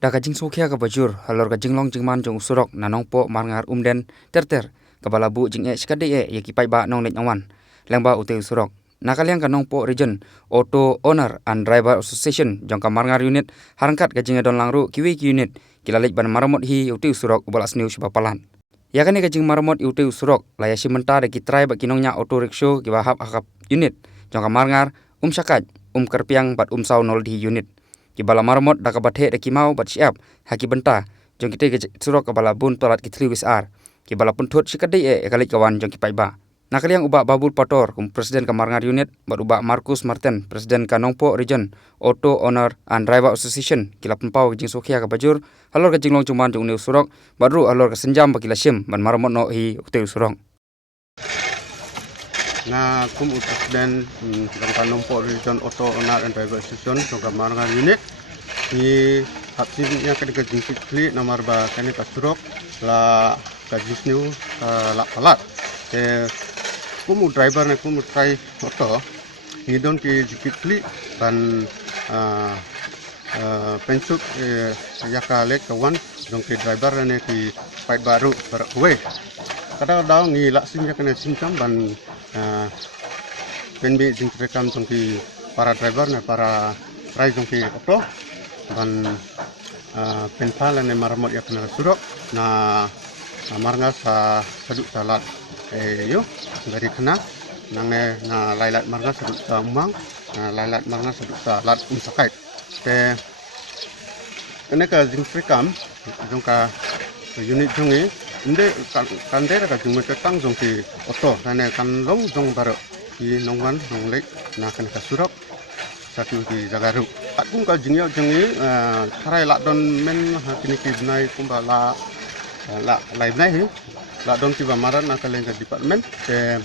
Da kajing sokhia ka bajur halor kajing long jingman jong surok nanong po marngar umden terter kabala bu jing skade ye kipai ba nong net nyawan lengba ute surok nakaliang kanong po region auto owner and driver association jong ka marngar unit harangkat kajing don langru kiwi unit kilalik ban maramot hi ute surok ubalas news bapalan yakane kajing maramot ute surok layashi menta de kitrai ba kinongnya auto rickshaw ki bahap akap unit jong ka marngar sakat kerpiang bat sau nol di unit kibala marmot da kabathe de kimau bat siap haki benta jong kite surok kabala bun tolat kitri wisar kibala puntut sikade kalik kawan jong kipai ba nakaliang uba babul pator kum presiden kamarngar unit bat uba Markus Martin presiden kanongpo region auto owner and driver association kila pempau jing sokhia ka bajur halor ka jinglong cuman jong new surok badru halor ka senjam bakila sim ban marmot no hi ukte surong na kum presiden dan kanongpo region auto owner and driver association jong kamarngar unit ni hapsinya kadika jingsit kli nomor ba kani kasurok la kajisnu la palat kum driver ne kum trai auto ni don ki jikit kli ban pensuk yakale kawan jong ki driver ne ki fight baru berwe kadang-kadang ni laksimnya kena simcam ban penbi jing rekam jong ki para driver ne para rai jong ki auto ban penpala ne maramot ya kena surok na marnga sa saduk salat yo dari kena nangne na lailat marnga saduk sa umang na lailat marnga saduk salat sakai te ene ka jing rekam jong ka unit jongi inde kande ka jing metang jong ki auto kane kan long jong baro ki nongwan nonglek na kena surok satu di Jagaru. Aku ka jingyo jengi karai lak don men kini ki benai kumba la lai benai hi lak don ki bamaran na kaleng ka department ke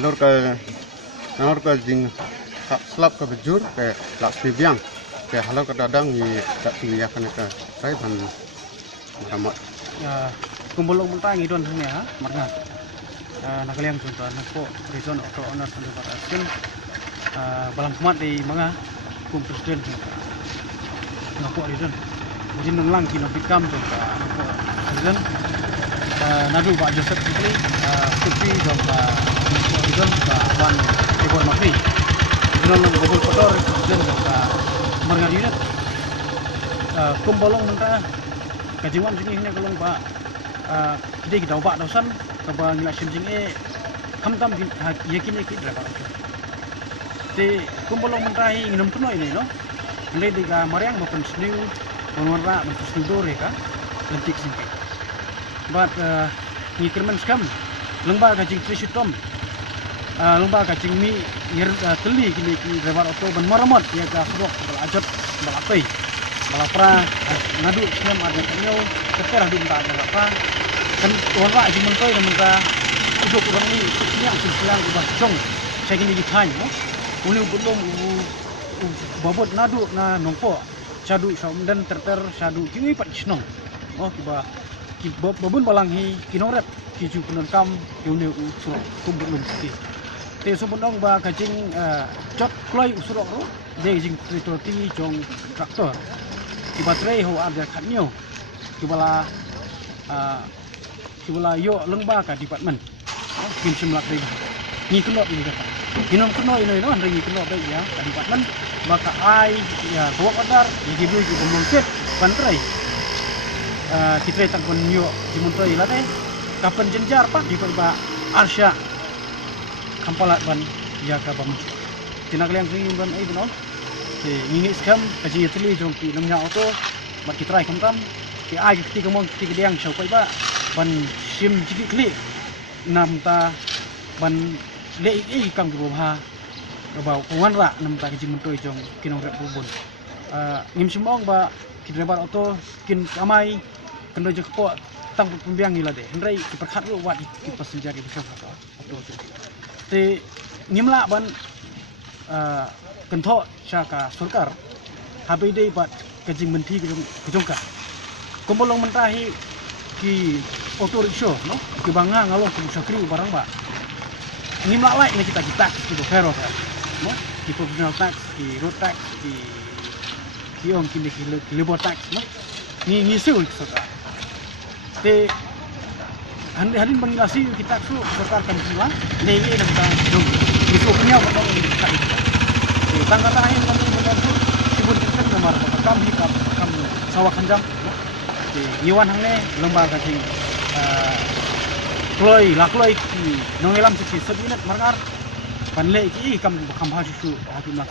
alor ka jing slap ka bejur ke lak sibiang ke halor ka dadang ni tak sini ya kana ka kai ban ramot kumbulong mentang idon hanya marnga nakaliang tuntuan ko region auto owner sendiri balang kumat di mga kum presiden ngapo region mungkin nang kino pikam tu ngapo region nadu ba Joseph Kipli Kipli dong ba ngapo region ba wan ebor mafi region nang bobol kotor presiden dong ba marngar unit kum bolong mentah kajiwan sini hanya kolong ba kita kita ubah dosan kaba ngila simjing kam yakin driver te kumbolong mentrahi nginum kuno ini no andai diga mariang makan sniu monwarna makan sniu dore ka lentik simpi but ni kerman skam lengba kacing trisutom lengba kacing mi ngir teli kini driver auto ban marmot ya ka surok bal ajot bal apai balapra ngadu siam ada kanyo keter adu tak ada apa kan warna ajing mentoi dan menta uduk orang ni siang siang ubah jong saya kini ditanya no uli belum babot nadu na nongpo sadu saumdan terter sadu kini pat snong oh kiba babun balanghi kinongret kiju penenkam yune usuro kumbulum ti te subundong ba kajing jot kloi usuro ro de jing tritorti jong traktor kiba trei ho ada khanyo kibala yo lengba ka department kim simlak dei ni kelok ini kata kinom kuno ini no hari kuno dei ya department maka ai ya bawa order digibu juga mungkin bantrai kita tak pun yo dimuntrai lah deh kapan jenjar pak di ba arsya kampalat ban ya ka bam tinag liang sing ban ai no te ngingi skam kaji tli jong ki namnya auto mat kitrai kamtam ki ai ki kamon ki diang show pai ba ban sim jiki kli namta ban le kam ki bha bau kuan ra namta ki jimuntoi jong kinong rep bubun ngim simong ba ki driver auto kin amai kendo je ko tang pembiang ni la de ndai ki perkhat ru wat ki passenger ki show auto te ngimla ban kentho syaka surkar habai dei bat kajing menti ki jongka kombolong mentahi ki auto rickshaw no ki banga ngalo ki sakri barang ba ngimla lai ni kita ki fero no ki professional tax ki road tax ki om ki lebor tax no ni seu sota te hadin bangilasi kita su serta kan semua lagi nam ta dum isu punya ko ni ka te tangga tangin kan benar su sibun kan nomor kam hi kam sawa kanjam te iwan hangne lembaga jing lakloi ki nongelam ci sebinat margar panle ki kam ha su hati mas